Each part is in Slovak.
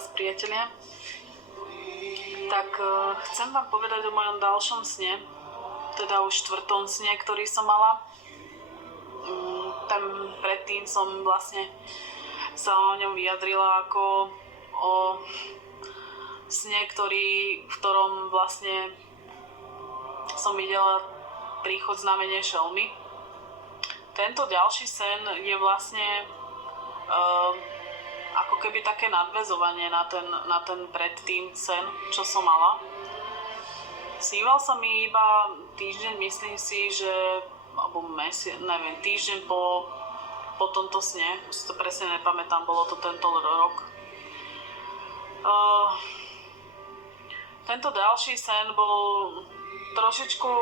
vás, priatelia. Tak chcem vám povedať o mojom ďalšom sne, teda už 4. sne, ktorý som mala. Predtým som vlastne sa o ňom vyjadrila ako o sne, v ktorom vlastne som videla príchod znamenia šelmy. Tento ďalší sen je vlastne ako keby také nadväzovanie na ten predtým sen, čo som mala. Sníval sa mi iba týždeň, myslím si, že alebo neviem, týždeň po tomto sne, už si to presne nepamätám, bolo to tento rok. Tento ďalší sen bol trošičku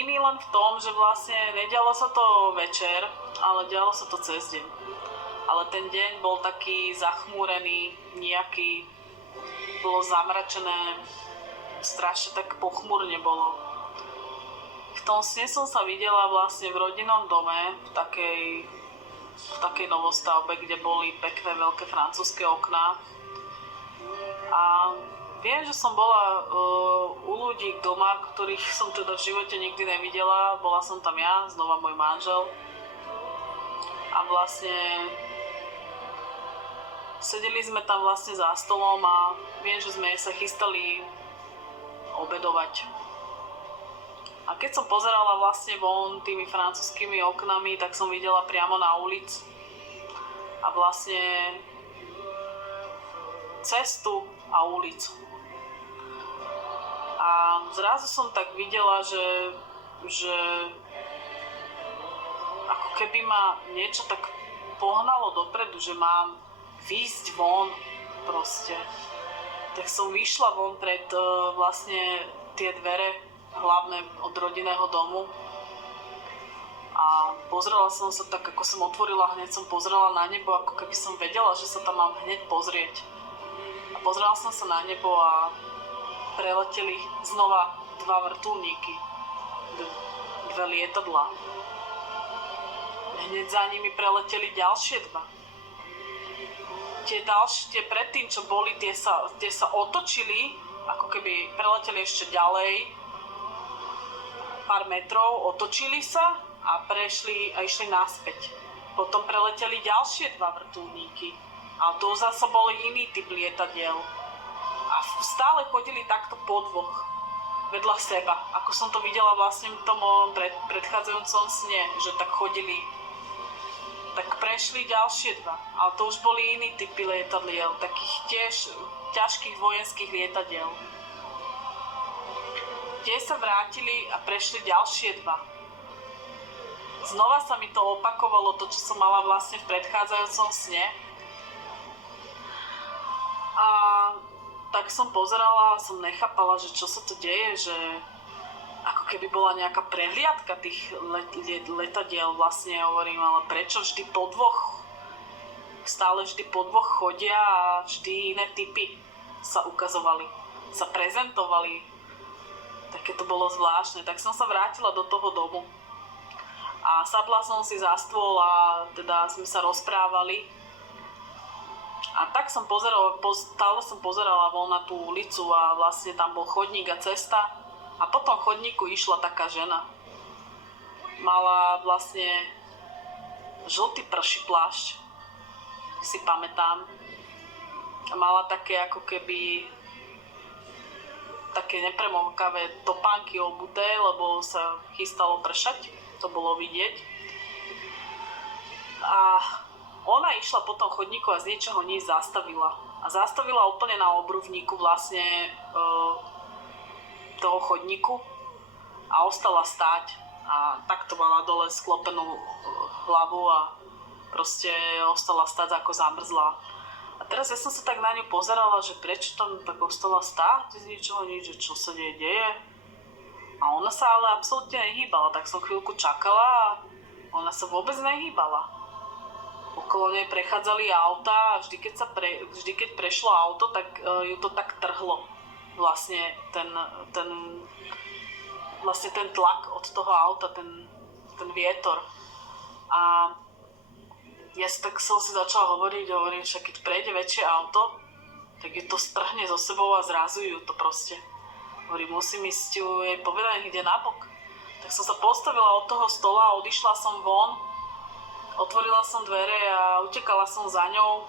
iný len v tom, že vlastne nedialo sa to večer, ale dialo sa to cez deň. Ale ten deň bol taký zachmúrený, nejaký, bolo zamračené, strašne tak pochmúrne bolo. V tom sne som sa videla vlastne v rodinnom dome, v takej novostavbe, kde boli pekné veľké francúzske okná. A viem, že som bola u ľudí doma, ktorých som teda v živote nikdy nevidela. Bola som tam ja, znova môj manžel. A vlastne sedeli sme tam vlastne za stolom a viem, že sme sa chystali obedovať. A keď som pozerala vlastne von tými francúzskými oknami, tak som videla priamo na ulicu. A vlastne cestu a ulicu. A zrazu som tak videla, že ako keby ma niečo tak pohnalo dopredu, že mám výjsť von proste. Tak som vyšla von pred vlastne tie dvere hlavné od rodinného domu a pozrela som sa tak, ako som otvorila, hneď som pozrela na nebo, ako keby som vedela, že sa tam mám hneď pozrieť. A pozrela som sa na nebo a preleteli znova 2 vrtuľníky, 2 lietadlá. Hneď za nimi preleteli ďalšie 2. Tie predtým, čo boli, tie sa otočili, ako keby preleteli ešte ďalej, pár metrov, otočili sa a prešli a išli naspäť. Potom preleteli ďalšie 2 vrtuľníky. A to zase boli iný typ lietadiel. A stále chodili takto po 2 vedľa seba. Ako som to videla vlastne v tom predchádzajúcom sne, že tak chodili. Tak prešli ďalšie 2. Ale to už boli iný typy lietadiel, takých tiež ťažkých vojenských lietadiel. Tie sa vrátili a prešli ďalšie 2. Znova sa mi to opakovalo, to, čo som mala vlastne v predchádzajúcom sne. A tak som pozerala a som nechápala, že čo sa to deje, že ako keby bola nejaká prehliadka tých letadiel, vlastne hovorím, ale prečo vždy po 2? Stále vždy po 2 chodia a vždy iné typy sa ukazovali, sa prezentovali. Také to bolo zvláštne, tak som sa vrátila do toho domu a sadla som si za stôl a teda sme sa rozprávali a tak som stále som pozerala von na tú ulicu a vlastne tam bol chodník a cesta a po tom chodníku išla taká žena. Mala vlastne žltý prší plášť, si pamätám, a mala také ako keby také nepremokkavé topánky obuté, lebo sa chystalo pršať, to bolo vidieť. A ona išla po tom chodníku a z ničoho nič zastavila. A zastavila úplne na obrubníku vlastne toho chodníku a ostala stáť. A takto mala dole sklopenú hlavu a proste ostala stáť ako zamrzlá. A teraz ja som sa tak na ňu pozerala, že prečo tam tak ostala stáť z ničoho nič, že čo sa deje. A ona sa ale absolútne nehýbala, tak som chvíľku čakala a ona sa vôbec nehýbala. Okolo nej prechádzali auta a vždy keď prešlo auto, tak ju to tak trhlo. Vlastne ten tlak od toho auta, ten vietor. A tak som si začala hovorím, však keď prejde väčšie auto, tak je to strhne so sebou a zrazujú to proste. Hovorím, musím ísť ju jej povedať niekde nabok. Tak som sa postavila od toho stola a odišla som von, otvorila som dvere a utekala som za ňou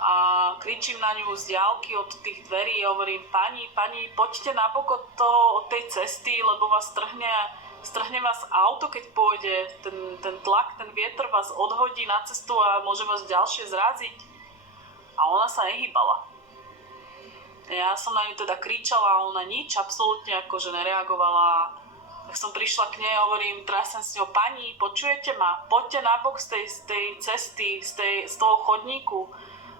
a kričím na ňu z diaľky od tých dverí a hovorím, pani, poďte nabok od tej cesty, lebo vás strhne vás auto, keď pôjde, ten tlak, ten vietor vás odhodí na cestu a môže vás ďalšie zraziť. A ona sa nehýbala. Ja som na ňu teda kričala a ona nič, absolútne akože nereagovala. Tak som prišla k nej a hovorím, trasem s ňou, pani, počujete ma? Poďte nabok z tej cesty, z toho chodníku.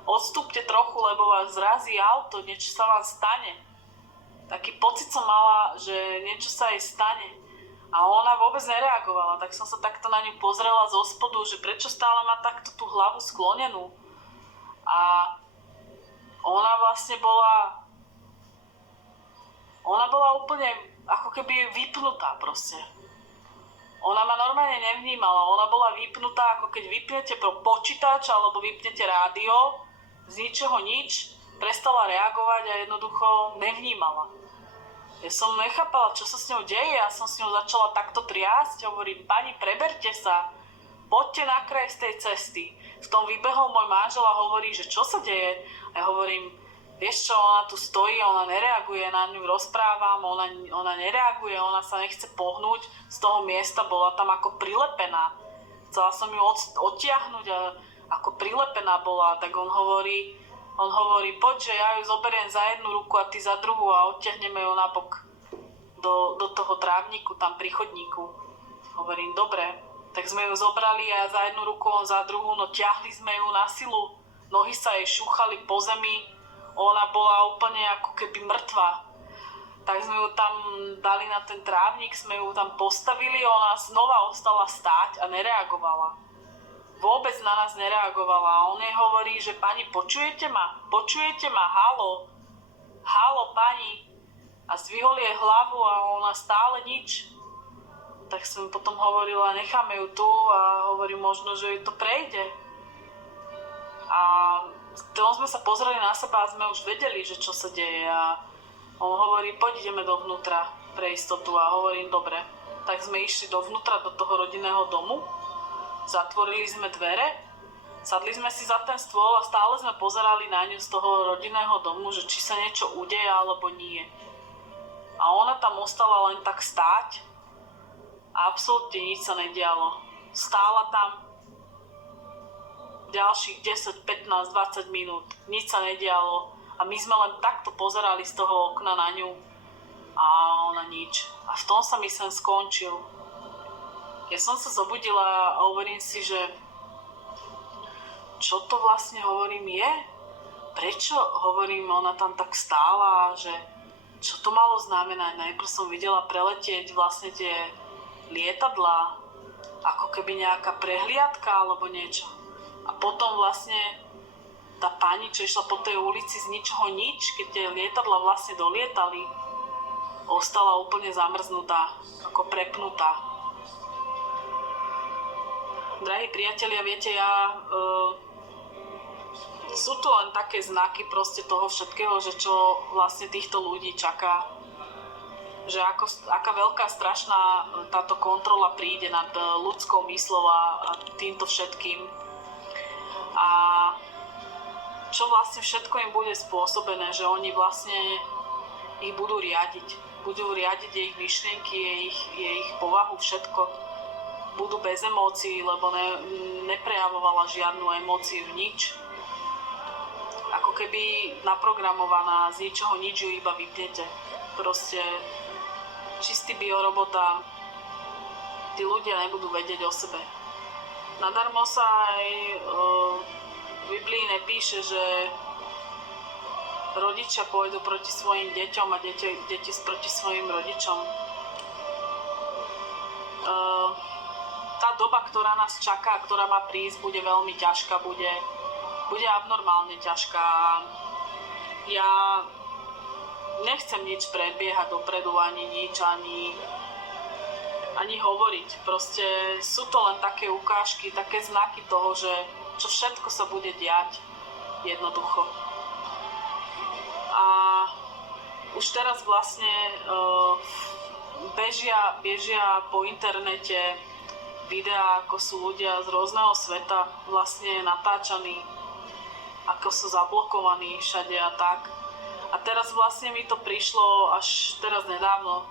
Odstúpte trochu, lebo vás zrazí auto, niečo sa vám stane. Taký pocit som mala, že niečo sa jej stane. A ona vôbec nereagovala, tak som sa takto na ňu pozrela zo spodu, že prečo stále má takto tú hlavu sklonenú. A ona vlastne bola úplne ako keby vypnutá proste. Ona ma normálne nevnímala, ona bola vypnutá, ako keď vypnete počítač alebo vypnete rádio, z ničoho nič, prestala reagovať a jednoducho nevnímala. Ja som nechápala, čo sa s ňou deje, ja som s ňou začala takto triasť, hovorím, pani, preberte sa, poďte na kraj z tej cesty. V tom vybehol môj manžel a hovorí, že čo sa deje? A ja hovorím, vieš čo, ona tu stojí, ona nereaguje, na ňu rozprávam, ona nereaguje, ona sa nechce pohnúť z toho miesta, bola tam ako prilepená. Chcela som ju odtiahnuť a ako prilepená bola, tak on hovorí, poď, že ja ju zoberiem za jednu ruku a ty za druhú a odtiahneme ju nabok do toho trávniku, tam pri chodníku. Hovorím, dobre. Tak sme ju zobrali a ja za jednu ruku, on za druhú, no ťahli sme ju na silu. Nohy sa jej šúchali po zemi, ona bola úplne ako keby mŕtva. Tak sme ju tam dali na ten trávnik, sme ju tam postavili, ona znova ostala stáť a nereagovala. Vôbec na nás nereagovala a on jej hovorí, že pani, počujete ma, halo pani. A zdvihol jej hlavu a ona stále nič. Tak som potom hovorila, necháme ju tu a hovorím, možno, že jej to prejde. A potom sme sa pozreli na seba a sme už vedeli, že čo sa deje a on hovorí, poď ideme dovnútra pre istotu a hovorím, dobre. Tak sme išli dovnútra do toho rodinného domu. Zatvorili sme dvere, sadli sme si za ten stôl a stále sme pozerali na ňu z toho rodinného domu, že či sa niečo udeje alebo nie. A ona tam ostala len tak stáť a absolútne nič sa nedialo. Stála tam ďalších 10, 15, 20 minút, nič sa nedialo a my sme len takto pozerali z toho okna na ňu a ona nič. A v tom sa mi sen skončil. Ja som sa zobudila a hovorím si, že čo to vlastne hovorím je? Prečo hovorím, ona tam tak stála, že čo to malo znamenať? Najprv som videla preletieť vlastne tie lietadlá, ako keby nejaká prehliadka alebo niečo. A potom vlastne tá pani, čo išla po tej ulici z ničoho nič, keď tie lietadlá vlastne dolietali, ostala úplne zamrznutá, ako prepnutá. Drahí priatelia, viete, sú to len také znaky proste toho všetkého, že čo vlastne týchto ľudí čaká. Že aká veľká, strašná táto kontrola príde nad ľudskou mysľou a týmto všetkým. A čo vlastne všetko im bude spôsobené, že oni vlastne ich budú riadiť. Budú riadiť ich myšlienky, ich povahu, všetko. Budú bez emócií, lebo neprejavovala žiadnu emóciu, nič. Ako keby naprogramovaná, z ničoho nič ju iba vypnete. Proste čistý biorobota, tí ľudia nebudú vedieť o sebe. Nadarmo sa aj v Biblii nepíše, že rodičia pôjdu proti svojim deťom a deti proti svojim rodičom. Tá doba, ktorá nás čaká, ktorá má prísť, bude veľmi ťažká, bude abnormálne ťažká. Ja nechcem nič predbiehať dopredu, ani nič, ani ani hovoriť. Proste sú to len také ukážky, také znaky toho, že čo všetko sa bude diať jednoducho. A už teraz vlastne bežia po internete videá, ako sú ľudia z rôzneho sveta vlastne natáčaní, ako sú zablokovaní všade a tak. A teraz vlastne mi to prišlo až teraz nedávno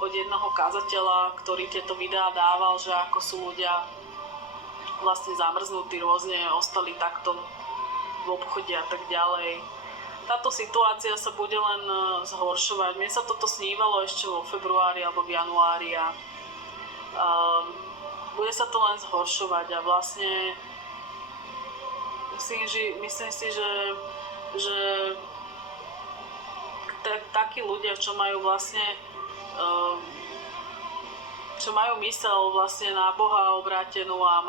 od jednoho kazateľa, ktorý tieto videá dával, že ako sú ľudia vlastne zamrznutí rôzne, ostali takto v obchode a tak ďalej. Táto situácia sa bude len zhoršovať. Mne sa toto snívalo ešte vo februári alebo v januári a bude sa to len zhoršovať a vlastne myslím si, že takí ľudia, čo majú vlastne čo majú myseľ vlastne na Boha obrátenú a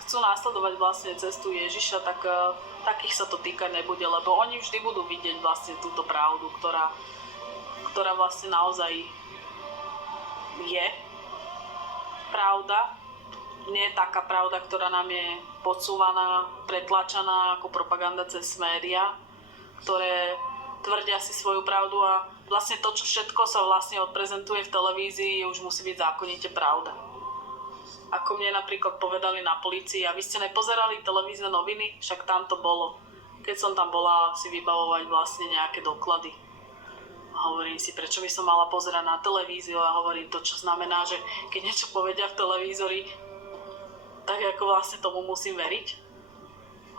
chcú následovať vlastne cestu Ježiša, tak takých sa to týkať nebude, lebo oni vždy budú vidieť vlastne túto pravdu, ktorá vlastne naozaj je pravda. Nie je taká pravda, ktorá nám je podsúvaná, pretlačaná ako propaganda cez médiá, ktoré tvrdia si svoju pravdu a vlastne to, čo všetko sa vlastne odprezentuje v televízii, už musí byť zákonite pravda. Ako mne napríklad povedali na polícii, a vy ste nepozerali televízne noviny, však tam to bolo. Keď som tam bola si vybavovať vlastne nejaké doklady. A hovorím si, prečo by som mala pozerať na televíziu a hovorím to, čo znamená, že keď niečo povedia v televízori, tak ako vlastne tomu musím veriť.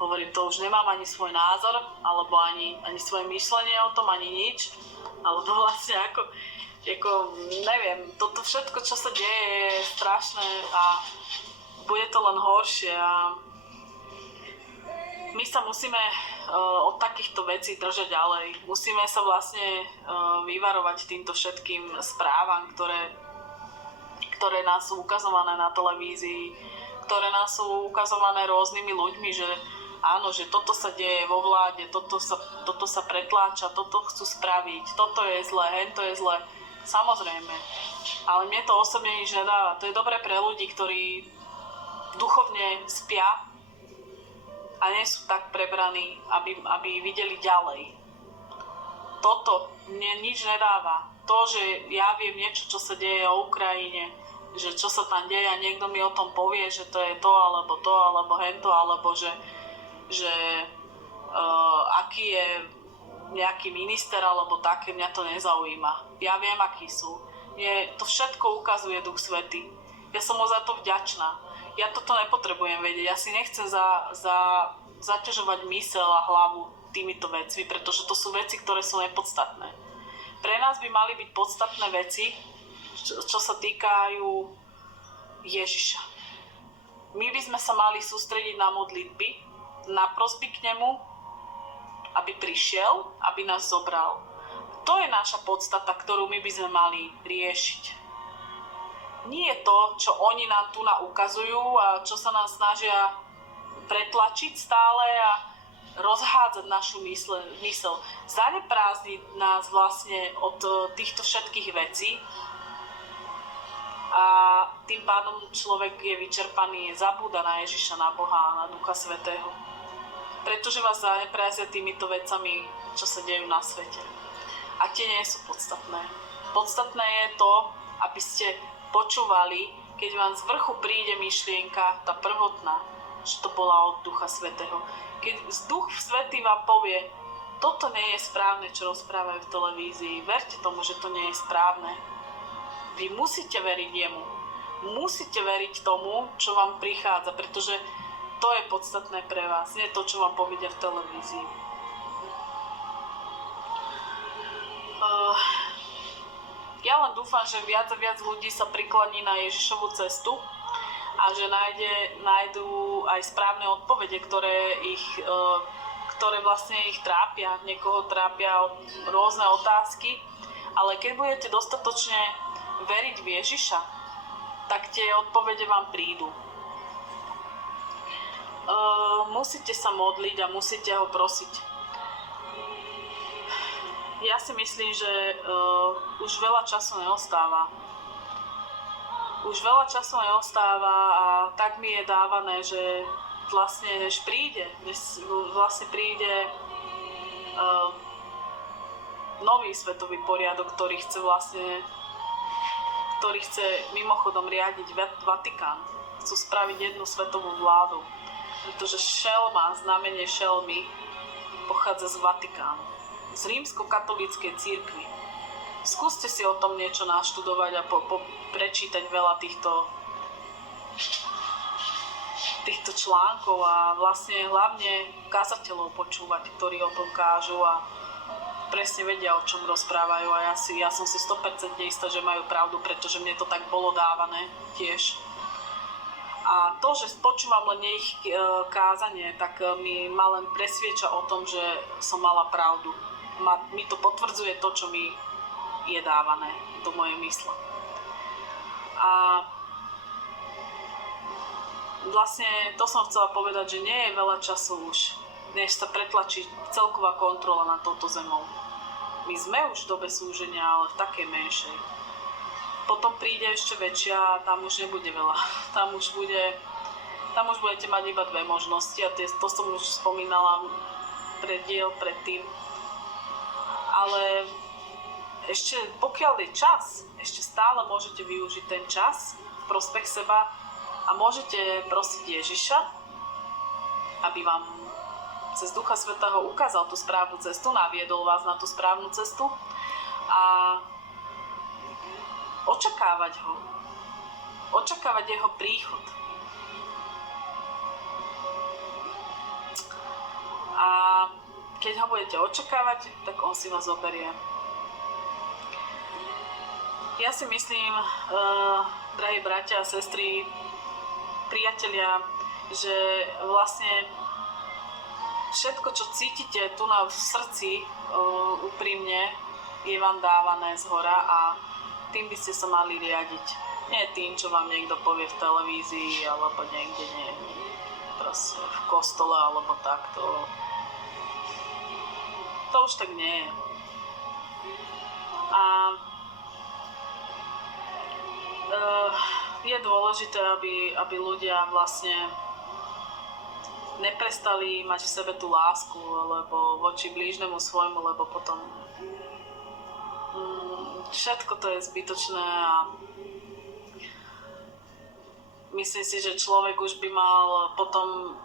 Hovorím, to už nemám ani svoj názor, alebo ani svoje myšlenie o tom, ani nič. Alebo vlastne ako neviem, toto všetko, čo sa deje, je strašné a bude to len horšie a my sa musíme od takýchto vecí držať ďalej. Musíme sa vlastne vyvarovať týmto všetkým správam, ktoré nás sú ukazované na televízii, ktoré nás sú ukazované rôznymi ľuďmi, že áno, že toto sa deje vo vláde, toto sa pretláča, toto chcú spraviť, toto je zlé, hento je zlé. Samozrejme, ale mne to osobne nič nedáva. To je dobré pre ľudí, ktorí duchovne spia a nie sú tak prebraní, aby videli ďalej. Toto mne nič nedáva. To, že ja viem niečo, čo sa deje o Ukrajine, že čo sa tam deje a niekto mi o tom povie, že to je to, alebo hento, alebo že aký je nejaký minister alebo také, mňa to nezaujíma. Ja viem, akí sú. To všetko ukazuje Duch Svätý. Ja som mu za to vďačná. Ja toto nepotrebujem vedieť. Ja si nechcem zaťažovať myseľ a hlavu týmito vecmi, pretože to sú veci, ktoré sú nepodstatné. Pre nás by mali byť podstatné veci, čo sa týkajú Ježiša. My by sme sa mali sústrediť na modlitby, na prosby k nemu, aby prišiel, aby nás zobral. To je naša podstata, ktorú my by sme mali riešiť. Nie je to, čo oni nám tu ukazujú a čo sa nám snažia pretlačiť stále a rozhádzať našu myseľ. Zaneprázdniť nás vlastne od týchto všetkých vecí a tým pádom človek je vyčerpaný, zabúda na Ježiša, na Boha, na Ducha Svätého. Pretože vás zaneprázdnia týmito vecami, čo sa dejú na svete. A tie nie sú podstatné. Podstatné je to, aby ste počúvali, keď vám z vrchu príde myšlienka, tá prvotná, že to bola od Ducha Svätého. Keď Duch Svätý vám povie, toto nie je správne, čo rozprávajú v televízii, verte tomu, že to nie je správne. Vy musíte veriť jemu. Musíte veriť tomu, čo vám prichádza, pretože to je podstatné pre vás, nie to, čo vám povedia v televízii. Ja len dúfam, že viac a viac ľudí sa prikloní na Ježišovu cestu a že nájdú aj správne odpovede, ktoré vlastne ich trápia. Niekoho trápia rôzne otázky, ale keď budete dostatočne veriť v Ježiša, tak tie odpovede vám prídu. Musíte sa modliť a musíte ho prosiť. Ja si myslím, že už veľa času neostáva. už veľa času neostáva a tak mi je dávané, že vlastne než príde nový svetový poriadok, ktorý chce mimochodom riadiť Vatikán. Chcú spraviť jednu svetovú vládu, pretože šelma, znamenie šelmy, pochádza z Vatikánu, z rímskokatolíckej cirkvi. Skúste si o tom niečo naštudovať a prečítať veľa týchto článkov a vlastne hlavne kazateľov počúvať, ktorí o tom kážu a presne vedia, o čom rozprávajú a ja som si 100% istá, že majú pravdu, pretože mne to tak bolo dávané tiež. A to, že počúvam len ich kázanie, tak ma len presvieča o tom, že som mala pravdu. Mi to potvrdzuje to, čo mi je dávané do mojej mysle. A vlastne to som chcela povedať, že nie je veľa času už, než sa pretlačí celková kontrola nad touto zemou. My sme už v dobe súženia, ale v takej menšej. Potom príde ešte väčšia a tam už nebude veľa. Tam už budete mať iba dve možnosti a to som už spomínala predtým. Ale ešte pokiaľ je čas, ešte stále môžete využiť ten čas v prospech seba a môžete prosiť Ježiša, aby vám cez Ducha Svätého ukázal tú správnu cestu, naviedol vás na tú správnu cestu a očakávať jeho príchod. A keď ho budete očakávať, tak on si vás zoberie. Ja si myslím, drahí bratia a sestry, priatelia, že vlastne všetko, čo cítite tu v srdci úprimne, je vám dávané zhora a tým by ste sa mali riadiť. Nie tým, čo vám niekto povie v televízii alebo niekde proste v kostole alebo takto. To už tak nie je. A je dôležité, aby ľudia vlastne neprestali mať v sebe tú lásku alebo voči blížnemu svojmu, lebo potom všetko to je zbytočné a myslím si, že človek už by mal potom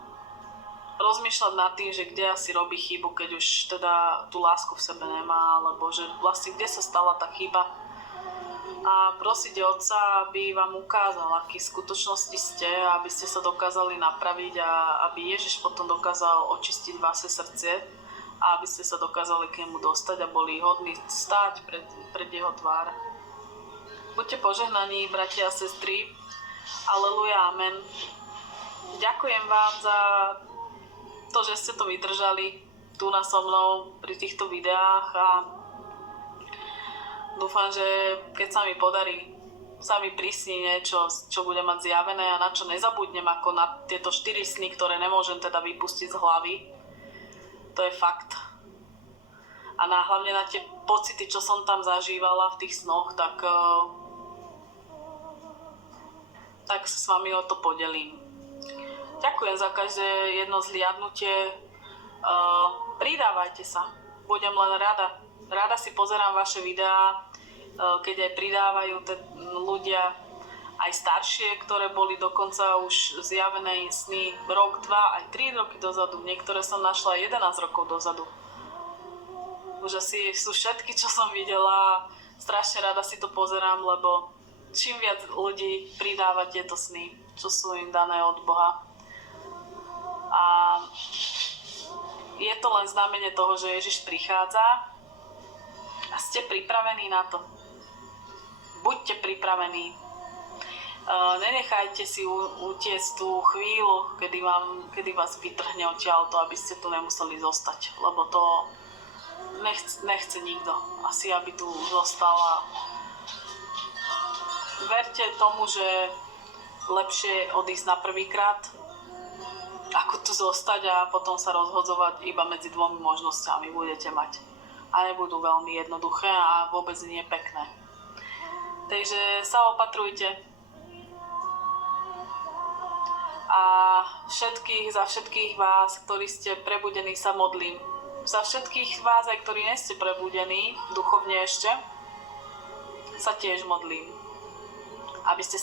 rozmýšľať nad tým, že kde asi robí chybu, keď už teda tú lásku v sebe nemá, alebo že vlastne kde sa stala tá chyba a prosiť Otca, aby vám ukázal, aký v skutočnosti ste, aby ste sa dokázali napraviť a aby Ježiš potom dokázal očistiť vaše srdce a aby ste sa dokázali k nemu dostať a boli hodní stáť pred jeho tvár. Buďte požehnaní, bratia a sestry. Aleluja, amen. Ďakujem vám za to, že ste to vydržali tu so mnou pri týchto videách a dúfam, že keď sa mi podarí sa mi prisní niečo, čo bude mať zjavené a na čo nezabudnem, ako na tieto 4 sny, ktoré nemôžem teda vypustiť z hlavy. To je fakt. A hlavne na tie pocity, čo som tam zažívala v tých snoch, tak sa s vami o to podelím. Ďakujem za každé jedno zhliadnutie. Pridávajte sa. Budem len rada. Rada si pozerám vaše videá, keď aj pridávajú ľudia aj staršie, ktoré boli dokonca už zjavené sny rok, 2, aj 3 roky dozadu. Niektoré som našla 11 rokov dozadu. Už asi sú všetky, čo som videla. Strašne rada si to pozerám, lebo čím viac ľudí pridáva tieto sny, čo sú im dané od Boha. A je to len znamenie toho, že Ježiš prichádza a ste pripravení na to. Buďte pripravení. Nenechajte si utiecť tú chvíľu, kedy vás vytrhne odtiaľto, aby ste tu nemuseli zostať, lebo to nechce nikto. Asi, aby tu zostala. Verte tomu, že lepšie odísť na prvýkrát, ako tu zostať a potom sa rozhodzovať iba medzi dvomi možnosťami budete mať. A nebudú veľmi jednoduché a vôbec nie pekné. Takže sa opatrujte. a za všetkých vás, ktorí ste prebudení, sa modlím. Za všetkých vás, aj ktorí nie ste prebudení, duchovne ešte, sa tiež modlím. Aby ste